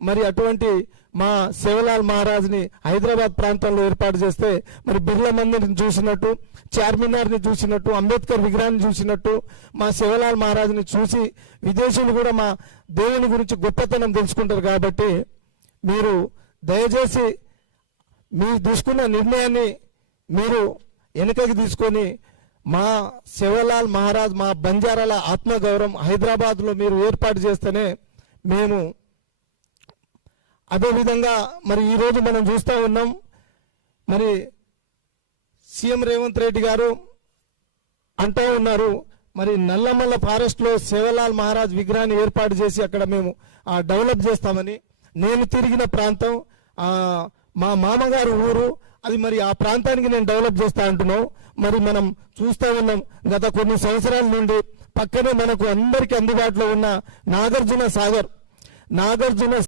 మరి అటువంటి మా సేవలాల్ మహారాజ్ని హైదరాబాద్ ప్రాంతంలో ఏర్పాటు చేస్తే మరి బిర్లా మందిర్ని చూసినట్టు, చార్మినార్ని చూసినట్టు, అంబేద్కర్ విగ్రహాన్ని చూసినట్టు మా సేవలాల్ మహారాజ్ని చూసి విదేశీయులు కూడా మా దేవుని గురించి గొప్పతనం తెలుసుకుంటారు. కాబట్టి మీరు దయచేసి మీరు తీసుకున్న నిర్ణయాన్ని మీరు వెనుకకి తీసుకొని మా సేవలాల్ మహారాజ్, మా బంజారాల ఆత్మగౌరవం హైదరాబాద్లో మీరు ఏర్పాటు చేస్తేనే మేము. అదేవిధంగా మరి ఈరోజు మనం చూస్తూ ఉన్నాం, మరి సీఎం రేవంత్ రెడ్డి గారు అంటూ ఉన్నారు, మరి నల్లమల్ల ఫారెస్ట్లో సేవలాల్ మహారాజ్ విగ్రహాన్ని ఏర్పాటు చేసి అక్కడ మేము డెవలప్ చేస్తామని. నేను తిరిగిన ప్రాంతం మా మామగారు ఊరు, అది మరి ఆ ప్రాంతానికి నేను డెవలప్ చేస్తా అంటున్నాం. మరి మనం చూస్తూ ఉన్నాం గత కొన్ని సంవత్సరాల నుండి పక్కనే మనకు అందరికీ అందుబాటులో ఉన్న నాగార్జున